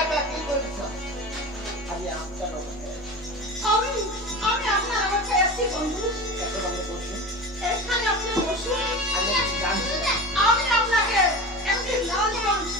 একা কি করছ? আমি আপনার আমি আপনার অবস্থায় আছি বন্ধু। একেবারে বসুন। এখানে আপনি বসুন। আমি জানবো আমি আপনাকে একটি লাল মাংস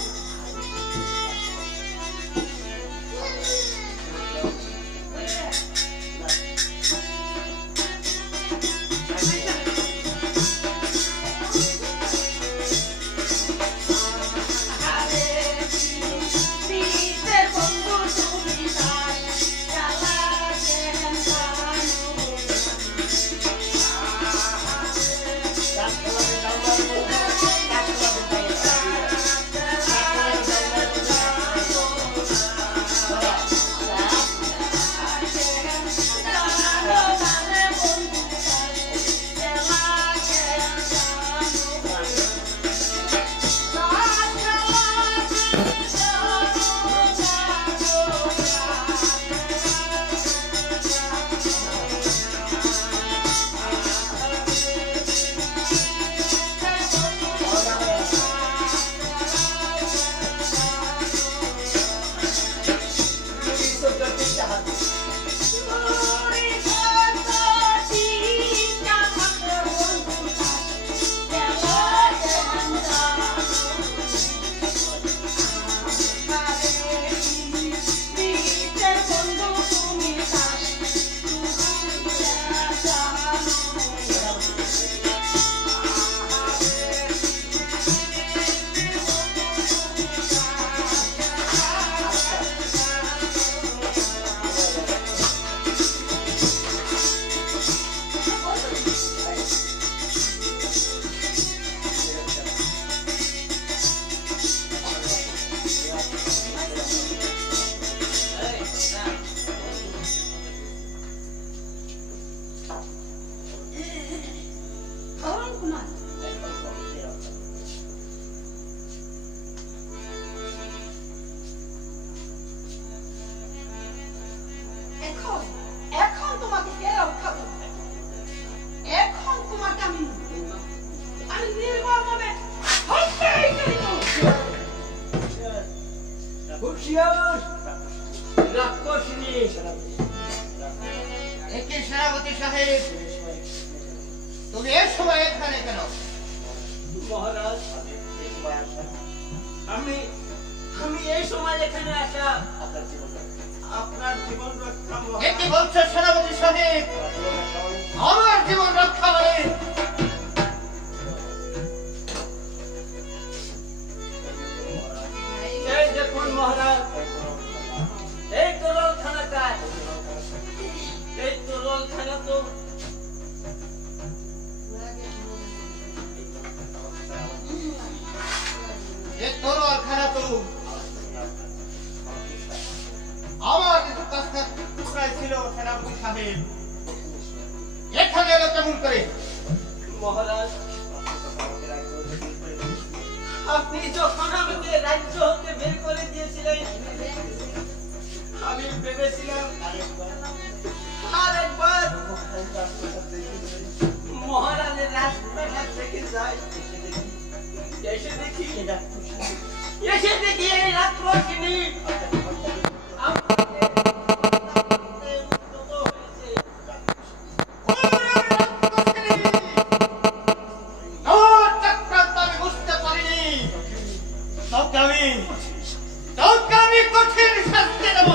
সেনাপতি সাহেব, তুমি এর সময় এখানে কেন? মহারাজ, আমি এই সময় এখানে আসা আপনার জীবন রক্ষা। কি বলছো সেনাপতি সাহেব? আমার জীবন রক্ষা মানে এই দেখুন মহারাজ, এই তোরলখানা কাজ, এই তোরলখানা তো তোরলখানা তো আমার কাছে ছিল সেনাপতি সাহেব। এখানে এলো কেমন করে? মহারাজ, আপনি যখন আমাকে রাজ্য হতে বের করে দিয়েছিলেন, আমি ভেবেছিলাম আরেকবার মহারাজের রাজপ্রাসাদ থেকে যাই। এসে দেখি এই রাজপ্রাসাদে আমি কঠিন শাস্তি দেব।